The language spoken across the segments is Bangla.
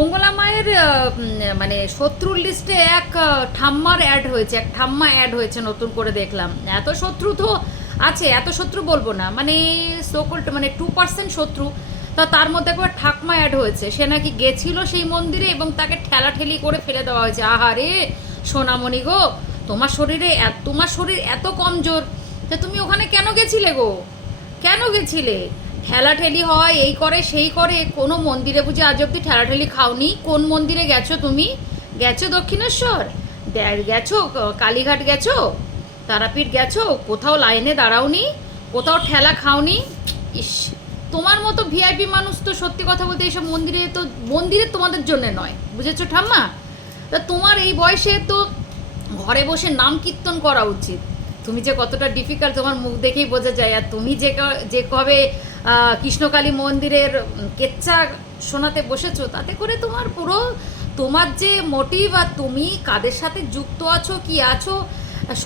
মঙ্গলা মায়ের মানে শত্রুর লিস্টে এক ঠাম্মার অ্যাড হয়েছে, এক ঠাম্মা অ্যাড হয়েছে নতুন করে দেখলাম। এত শত্রু তো আছে, এত শত্রু বলব না মানে সোকল্ড মানে টু পার্সেন্ট শত্রু, তা তার মধ্যে একবার ঠাকমা অ্যাড হয়েছে। সে নাকি গেছিল সেই মন্দিরে এবং তাকে ঠেলাঠেলি করে ফেলে দেওয়া হয়েছে। আহারে সোনামণি গো, তোমার শরীরে তোমার শরীর এত কমজোর, তা তুমি ওখানে কেন গেছিলে গো? কেন গেছিলে? ঠেলাঠেলি হয়, এই করে, সেই করে, কোনো মন্দিরে বুঝি আজ অব্দি ঠেলাঠেলি খাওনি। কোন মন্দিরে গেছো তুমি? গেছো দক্ষিণেশ্বর? গেছো, কালীঘাট গেছো? তারাপীঠ গেছো? কোথাও লাইনে দাঁড়াওনি? কোথাও ঠেলা খাওনি? ইস, তোমার মতো ভিআইপি মানুষ তো সত্যি কথা বলতে এইসব মন্দিরে তো, মন্দিরে তোমাদের জন্য নয়, বুঝেছ ঠাম্মা? তা তোমার এই বয়সে তো ঘরে বসে নাম কীর্তন করা উচিত। তুমি যে কতটা ডিফিকাল্ট তোমার মুখ দেখেই বোঝা যায়, আর তুমি যে যে কবে কৃষ্ণকালী মন্দিরের কেচ্চা শোনাতে বসেছো, তাতে করে তোমার পুরো, তোমার যে মোটিভ আর তুমি কাদের সাথে যুক্ত আছো, কি আছো,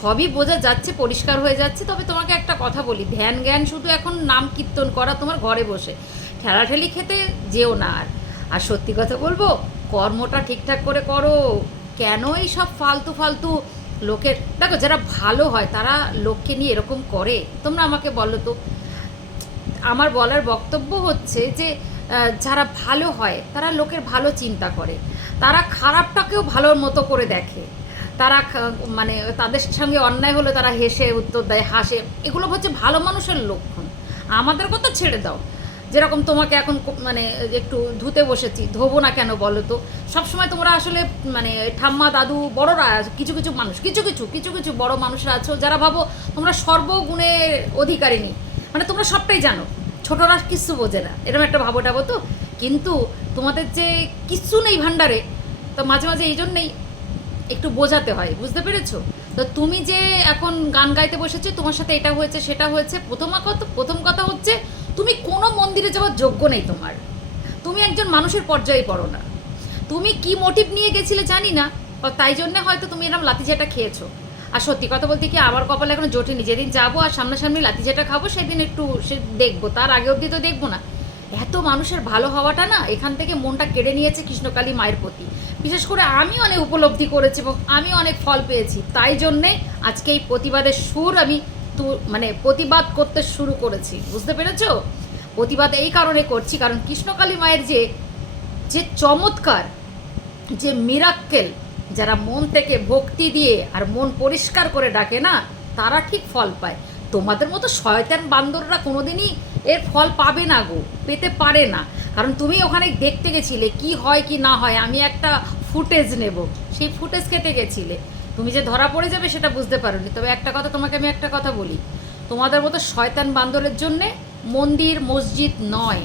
সবই বোঝা যাচ্ছে, পরিষ্কার হয়ে যাচ্ছে। তবে তোমাকে একটা কথা বলি, ধ্যান জ্ঞান শুধু এখন নাম কীর্তন করা তোমার ঘরে বসে। ঠেলাঠেলি খেতে যেও না আর। আর সত্যি কথা বলব, কর্মটা ঠিকঠাক করে করো। কেন এই সব ফালতু ফালতু লোকের? দেখো, যারা ভালো হয়, তারা লোককে নিয়ে এরকম করে। তোমরা আমাকে বলো তো। আমার বলার বক্তব্য হচ্ছে যে যারা ভালো হয়, তারা লোকের ভালো চিন্তা করে। তারা খারাপটাকেও ভালোর মতো করে দেখে। তারা মানে তাদের সঙ্গে অন্যায় হলে তারা হেসে, উত্তর দেয়, হাসে। এগুলো হচ্ছে ভালো মানুষের লক্ষণ। আমাদের কথা ছেড়ে দাও। যেরকম তোমাকে এখন মানে একটু ধুতে বসেছি, ধোবো না কেন বলো তো? সবসময় তোমরা আসলে মানে ঠাম্মা, দাদু, বড়রা, কিছু কিছু মানুষ, কিছু কিছু কিছু কিছু বড় মানুষরা আছো, যারা ভাবো তোমরা সর্বগুণের অধিকারিনী মানে তোমরা সবটাই জানো। ছোটরা কিচ্ছু বোঝে না। এরকম একটা ভাবো টাবো তো। কিন্তু তোমাদের যে কিচ্ছু নেই ভাণ্ডারে, তো মাঝে মাঝে এই জন্যেই একটু বোঝাতে হয়। বুঝতে পেরেছ? তো তুমি যে এখন গান গাইতে বসেছো, তোমার সাথে এটা হয়েছে, সেটা হয়েছে। প্রথম প্রথম কথা হচ্ছে, তুমি কোনো মন্দিরে যাওয়ার যোগ্য নেই তোমার। তুমি একজন মানুষের পর্যায়ে পড়ো না। তুমি কি মোটিভ নিয়ে গেছিলে জানি না তাই জন্য হয়তো তুমি এরকম লাতিজাটা খেয়েছো। আর সত্যি কথা বলতে কি আমার কপালে এখনও জোটেনি। যেদিন যাব আর সামনাসামনি লাতি যেটা খাব, সেদিন একটু সে দেখব। তার আগে অবধি তো দেখব না। এত মানুষের ভালো হওয়াটা না এখান থেকে মনটা কেড়ে নিয়েছে কৃষ্ণকালী মায়ের প্রতি। বিশেষ করে আমি অনেক উপলব্ধি করেছি এবং আমি অনেক ফল পেয়েছি। তাই জন্যে আজকে এই প্রতিবাদের সুর আমি তু মানে প্রতিবাদ করতে শুরু করেছি। বুঝতে পেরেছ? প্রতিবাদ এই কারণে করছি কারণ কৃষ্ণকালী মায়ের যে যে চমৎকার, যে মিরাক্কেল যারা মন থেকে ভক্তি দিয়ে আর মন পরিষ্কার করে ডাকে না, তারা ঠিক ফল পায়। তোমাদের মতো শয়তান বান্দররা কোনোদিনই এর ফল পাবে না গো, পেতে পারে না। কারণ তুমি ওখানে দেখতে গেছিলে কি হয় কি না হয়, আমি একটা ফুটেজ নেব। সেই ফুটেজ কেটে গেছিলে। তুমি যে ধরা পড়ে যাবে সেটা বুঝতে পারোনি। তবে একটা কথা তোমাকে আমি একটা কথা বলি। তোমাদের মতো শয়তান বান্দরের জন্যে মন্দির, মসজিদ নয়।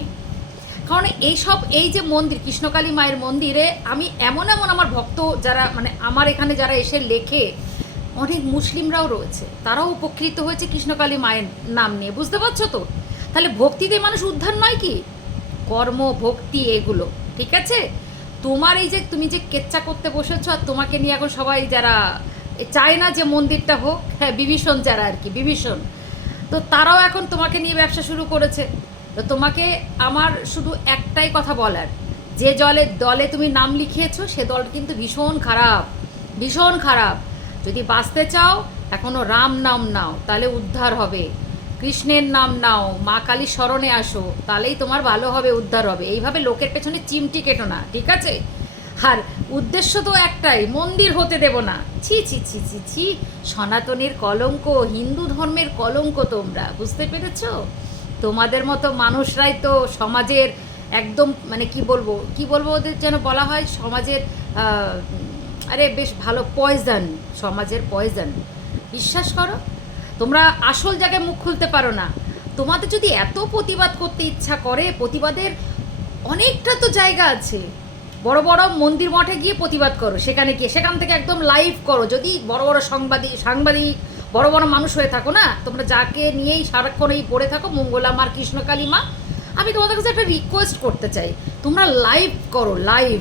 কারণ এইসব, এই যে মন্দির, কৃষ্ণকালী মায়ের মন্দিরে আমি এমন এমন আমার ভক্ত যারা মানে আমার এখানে যারা এসে লেখে, অনেক মুসলিমরাও রয়েছে, তারাও উপকৃত হয়েছে কৃষ্ণকালী মায়ের নাম নিয়ে, বুঝতে পারছ তো? তাহলে ভক্তিতে মানুষ উদ্ধার নয় কি? কর্ম, ভক্তি, এগুলো, ঠিক আছে? তোমার এই যে তুমি যে কেচ্চা করতে বসেছো আর তোমাকে নিয়ে এখন সবাই যারা চায় না যে মন্দিরটা হোক হ্যাঁ বিভীষণ যারা আর কি, বিভীষণ। তো তারাও এখন তোমাকে নিয়ে ব্যবসা শুরু করেছে। তো তোমাকে আমার শুধু একটাই কথা বলার, যে জলে, দলে তুমি নাম লিখিয়েছো, সে দল কিন্তু ভীষণ খারাপ ভীষণ খারাপ। যদি বাঁচতে চাও এখনও রাম নাম নাও, তাহলে উদ্ধার হবে। কৃষ্ণের নাম নাও, মা কালী স্মরণে আসো, তাহলেই তোমার ভালো হবে, উদ্ধার হবে। এইভাবে লোকের পেছনে চিমটি কেটো না, ঠিক আছে? আর উদ্দেশ্য তো একটাই, মন্দির হতে দেব না। ছি ছি ছি ছি ছি, সনাতনীর কলঙ্ক, হিন্দু ধর্মের কলঙ্ক তোমরা, বুঝতে পেরেছ? তোমাদের মতো মানুষরাই তো সমাজের একদম মানে কি বলব কি বলব ওদের যেন বলা হয়, সমাজের আরে বেশ ভালো পয়জন সমাজের পয়জন বিশ্বাস করো, তোমরা আসল জায়গায় মুখ খুলতে পারো না। তোমাদের যদি এত প্রতিবাদ করতে ইচ্ছা করে, প্রতিবাদের অনেকটা তো জায়গা আছে। বড় বড় মন্দির মঠে গিয়ে প্রতিবাদ করো, সেখানে গিয়ে, সেখান থেকে একদম লাইভ করো। যদি বড় বড় সাংবাদিক সাংবাদিক বড় বড় মানুষ হয়ে থাকো না? তোমরা যাকে নিয়েই সারাক্ষণ এই পড়ে থাকো মঙ্গলাম আর কৃষ্ণকালী মা আমি তোমাদের কাছে একটা রিকোয়েস্ট করতে চাই। তোমরা লাইভ করো লাইভ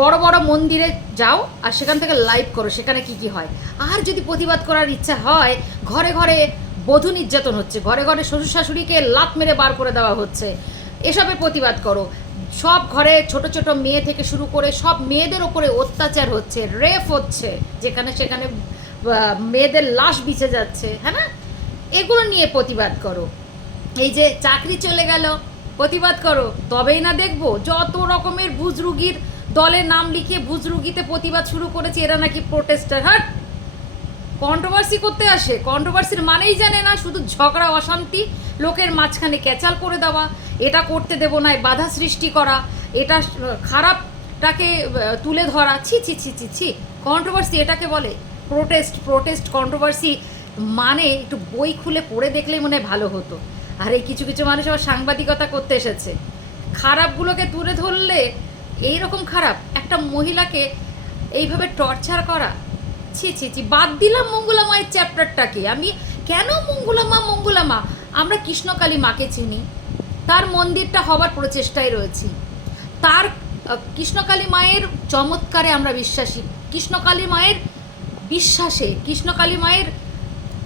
বড় বড় মন্দিরে যাও আর সেখান থেকে লাইভ করো, সেখানে কি কি হয়। আর যদি প্রতিবাদ করার ইচ্ছা হয়, ঘরে ঘরে বধূ নির্যাতন হচ্ছে, ঘরে ঘরে শ্বশুর শাশুড়িকে লাত মেরে বার করে দেওয়া হচ্ছে, এসবের প্রতিবাদ করো। সব ঘরে ছোট ছোট মেয়ে থেকে শুরু করে সব মেয়েদের ওপরে অত্যাচার হচ্ছে রেপ হচ্ছে, যেখানে সেখানে মেয়েদের লাশ বিছে যাচ্ছে হ্যাঁ না? এগুলো নিয়ে প্রতিবাদ করো। এই যে চাকরি চলে গেল, প্রতিবাদ করো। তবেই না দেখব যত রকমের বুজরুগির দলে নাম লিখিয়ে বুজরুগিতে প্রতিবাদ শুরু করেছে, এরা নাকি প্রোটেস্টার হাট কন্ট্রোভার্সি করতে আসে। কন্ট্রোভার্সির মানেই জানে না, শুধু ঝগড়া, অশান্তি, লোকের মাঝখানে ক্যাচাল করে দেওয়া। এটা করতে দেবো না বাধা সৃষ্টি করা। এটা খারাপটাকে তুলে ধরা। ছি ছি ছি ছি ছি। কন্ট্রোভার্সি এটাকে বলে। প্রোটেস্ট প্রোটেস্ট কন্ট্রোভার্সি মানে একটু বই খুলে পড়ে দেখলেই মনে হয় ভালো হতো। আর এই কিছু কিছু মানুষ আবার সাংবাদিকতা করতে এসেছে। খারাপগুলোকে তুলে ধরলে এই রকম খারাপ। একটা মহিলাকে এইভাবে টর্চার করা, ছি ছি ছি, বাদ দিলাম মঙ্গলা মায়ের চ্যাপ্টারটাকে। আমি কেন মঙ্গলা মা মা আমরা কৃষ্ণকালী মাকে চিনি। তার মন্দিরটা হবার প্রচেষ্টায় রয়েছি। তার কৃষ্ণকালী মায়ের চমৎকারে আমরা বিশ্বাসী। কৃষ্ণকালী মায়ের বিশ্বাসে কৃষ্ণকালী মায়ের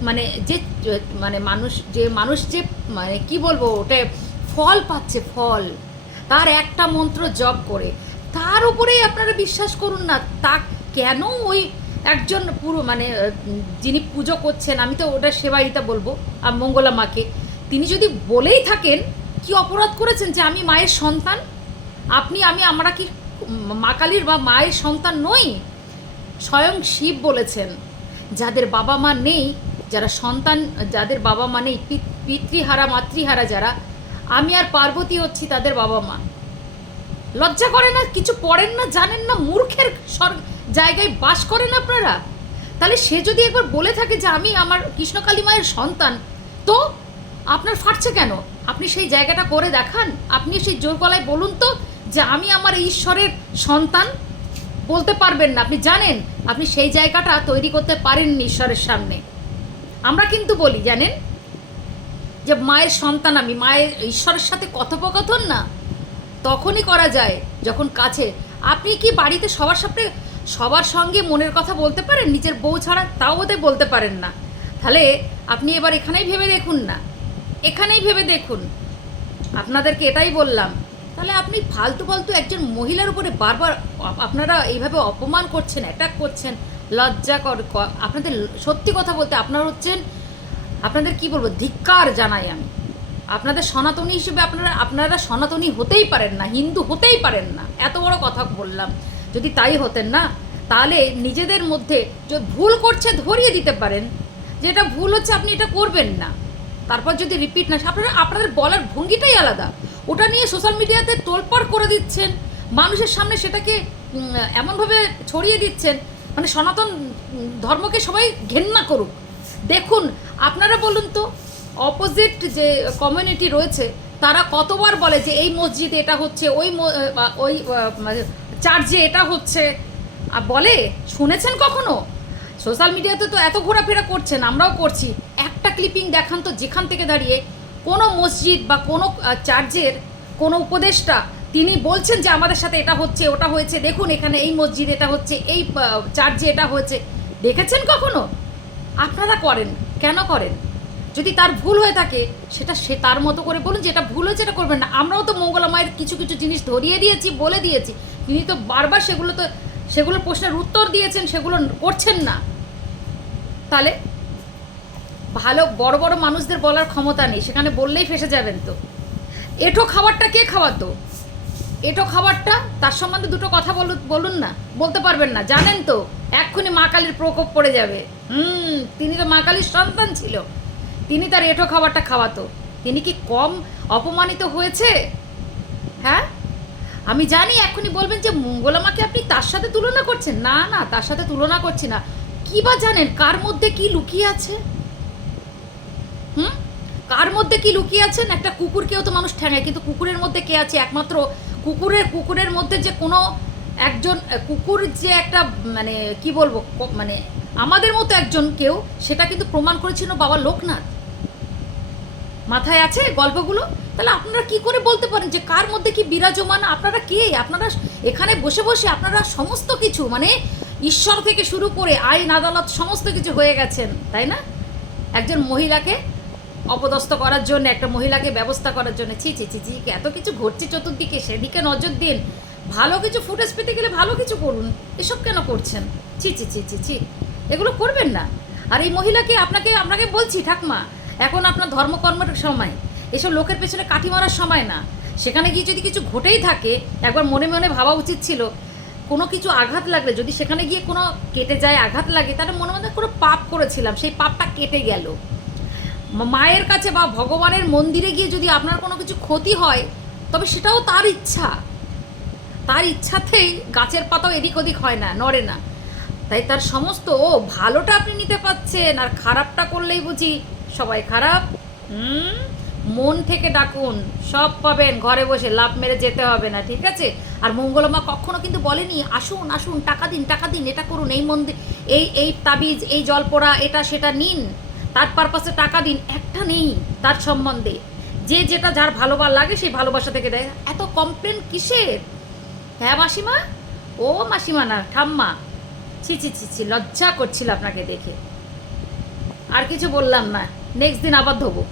মানে যে মানে মানুষ, যে মানুষ যে মানে কি বলব ওটা ফল পাচ্ছে, ফল। তার একটা মন্ত্র জপ করে। তার উপরেই আপনারা বিশ্বাস করুন না, তা কেন ওই একজন পুরো মানে যিনি পুজো করছেন, আমি তো ওটা সেবায়িতা বলব, আর মঙ্গলা মাকে, তিনি যদি বলেই থাকেন, কি অপরাধ করেছেন যে আমি মায়ের সন্তান? আপনি, আমি, আমরা কি মা কালীর বা মায়ের সন্তান নই? স্বয়ং শিব বলেছেন, যাদের বাবা মা নেই, যারা সন্তান, যাদের বাবা মা নেই পিতৃহারা, মাতৃহারা যারা, আমি আর পার্বতী হচ্ছি তাদের বাবা মা। লজ্জা করে না? কিছু পড়েন না, জানেন না, মূর্খের জায়গায় বাস করেন আপনারা? তাহলে সে যদি একবার বলে থাকে যে আমি আমার কৃষ্ণকালী মায়ের সন্তান, তো আপনার ফাটছে কেন? আপনি সেই জায়গাটা করে দেখান। আপনি সেই জোর গলায় বলুন তো যে আমি আমার ঈশ্বরের সন্তান বলতে পারবেন না। আপনি জানেন, আপনি সেই জায়গাটা তৈরি করতে পারেননি ঈশ্বরের সামনে। আমরা কিন্তু বলি, জানেন? যে মায়ের সন্তান আমি, মায়ের ঈশ্বরের সাথে কথোপকথন না? তখনই করা যায়, যখন কাছে। আপনি কি বাড়িতে সবার সাথে, সবার সঙ্গে মনের কথা বলতে পারেন? নিজের বউ ছাড়া তাও বোধহয় বলতে পারেন না। তাহলে আপনি এবার এখানেই ভেবে দেখুন না। এখানেই ভেবে দেখুন। আপনাদেরকে এটাই বললাম তাহলে আপনি ফালতু ফালতু একজন মহিলার উপরে বারবার আপনারা এইভাবে অপমান করছেন অ্যাটাক করছেন, লজ্জা কর আপনাদের সত্যি কথা বলতে আপনারা হচ্ছেন, আপনাদের কি বলব, ধিক্কার জানাই আমি। আপনাদের সনাতনী হিসেবে আপনারা আপনারা সনাতনী হতেই পারেন না, হিন্দু হতেই পারেন না। এত বড় কথা বললাম। যদি তাই হতেন না, তাহলে নিজেদের মধ্যে যে ভুল করছে ধরিয়ে দিতে পারেন। যেটা ভুল হচ্ছে আপনি এটা করবেন না। তারপর যদি রিপিট না, আপনারা, আপনাদের বলার ভঙ্গিটাই আলাদা। ওটা নিয়ে সোশ্যাল মিডিয়াতে তোলপাড় করে দিচ্ছেন। মানুষের সামনে সেটাকে এমনভাবে ছড়িয়ে দিচ্ছেন। মানে সনাতন ধর্মকে সবাই ঘেন্না করুক। দেখুন, আপনারা বলুন তো অপোজিট যে কমিউনিটি রয়েছে, তারা কতবার বলে যে এই মসজিদে এটা হচ্ছে, ওই ওই চার্চে এটা হচ্ছে? আর বলে? শুনেছেন কখনো? সোশ্যাল মিডিয়াতে তো এত ঘোরাফেরা করছেন, আমরাও করছি। একটা ক্লিপিং দেখান তো যেখান থেকে দাঁড়িয়ে কোনো মসজিদ বা কোনো চার্চের কোনো উপদেষ্টা, তিনি বলছেন যে আমাদের সাথে এটা হচ্ছে, ওটা হয়েছে, দেখুন এখানে এই মসজিদ এটা হচ্ছে, এই চার্চে এটা হয়েছে। দেখেছেন কখনো? আপনারা করেন, কেন করেন? যদি তার ভুল হয়ে থাকে, সেটা সে তার মতো করে বলুন যে এটা ভুল হয়েছে, এটা করবেন না। আমরাও তো মঙ্গলা মায়ের কিছু কিছু জিনিস ধরিয়ে দিয়েছি, বলে দিয়েছি। তিনি তো বারবার সেগুলো তো সেগুলো প্রশ্নের উত্তর দিয়েছেন, সেগুলো করছেন না। তাহলে ভালো, বড় বড় মানুষদের বলার ক্ষমতা নেই। সেখানে বললেই ফেসে যাবেন তো। এটো খাবারটা কে খাওয়াতো? এটো খাবারটা, তার সম্বন্ধে দুটো কথা বলুন বলুন না। বলতে পারবেন না। জানেন তো, এক্ষুনি মা কালীর প্রকোপ পড়ে যাবে। হুম, তিনি তো মা কালীর সন্তান ছিল। তিনি তার এটো খাবারটা খাওয়াতো। তিনি কি কম অপমানিত হয়েছে? হ্যাঁ? আমি জানি এখনই বলবেন যে মঙ্গলামাকে আপনি তার সাথে তুলনা করছেন। না না, তার সাথে তুলনা করছি না। কি বা জানেন, কার মধ্যে কি লুকিয়ে আছে? হুম? কার মধ্যে কি লুকিয়ে আছেন? একটা কুকুরকেও তো মানুষ ঠ্যাঙায় কিন্তু কুকুরের মধ্যে কে আছে? একমাত্র কুকুরের কুকুরের মধ্যে যে কোনো একজন কুকুর যে একটা মানে কি বলব মানে আমাদের মতো একজন কেউ, সেটা কিন্তু প্রমাণ করেছিল বাবা লোকনাথ। মাথায় আছে গল্পগুলো? তাহলে আপনারা কি করে বলতে পারেন যে কার মধ্যে কি বিরাজমান? আপনারা কে? আপনারা এখানে বসে বসে আপনারা সমস্ত কিছু মানে ঈশ্বর থেকে শুরু করে আইন, আদালত, সমস্ত কিছু হয়ে গেছেন, তাই না? একজন মহিলাকে অপদস্থ করার জন্য, একটা মহিলাকে ব্যবস্থা করার জন্য। ছি ছি ছি ছি এত কিছু ঘটছে চতুর্দিকে? সেদিকে নজর দিন। ভালো কিছু ফুটেজ পেতে গেলে ভালো কিছু করুন। এসব কেন করছেন? ছি ছি ছি ছি ছি। এগুলো করবেন না। আর এই মহিলাকে আপনাকে আপনাকে বলছি, ঠাকমা, এখন আপনার ধর্মকর্মের সময়। এসব লোকের পেছনে কাঠি মারার সময় না। সেখানে গিয়ে যদি কিছু ঘটেই থাকে, একবার মনে মনে ভাবা উচিত ছিল, কোনো কিছু আঘাত লাগলে, যদি সেখানে গিয়ে কোনো কেটে যায়, আঘাত লাগে, তাহলে মনে মনে কোনো পাপ করেছিলাম, সেই পাপটা কেটে গেল। মায়ের কাছে বা ভগবানের মন্দিরে গিয়ে যদি আপনার কোনো কিছু ক্ষতি হয়, তবে সেটাও তার ইচ্ছা। তার ইচ্ছাতেই গাছের পাতাও এদিক ওদিক হয় না, নড়ে না। তাই তার সমস্ত, ও, ভালোটা আপনি নিতে পাচ্ছেন, আর খারাপটা করলেই বুঝি সবাই খারাপ। হুম? মন থেকে ডাকুন, সব পাবেন, ঘরে বসে লাভ মেরে যেতে হবে না, ঠিক আছে? আর মঙ্গলমা কখনো কিন্তু বলেনি, আসুন আসুন, টাকা দিন টাকা দিন, এটা করুন, এই মন্দির, এই এই তাবিজ, এই জলপোড়া এটা, সেটা নিন। তার পারপাসে টাকা দিন, একটা নেই তার সম্বন্ধে। যে যেটা যার ভালোবাসা লাগে সেই ভালোবাসা থেকে দেয় এত কমপ্লেন কিসের? হ্যাঁ মাসিমা? ও মাসিমা না, ঠাম্মা। ছি ছি ছি ছি, লজ্জা করছিল আপনাকে দেখে। আর কিছু বললাম না। নেক্সট দিন আবার ধোবো।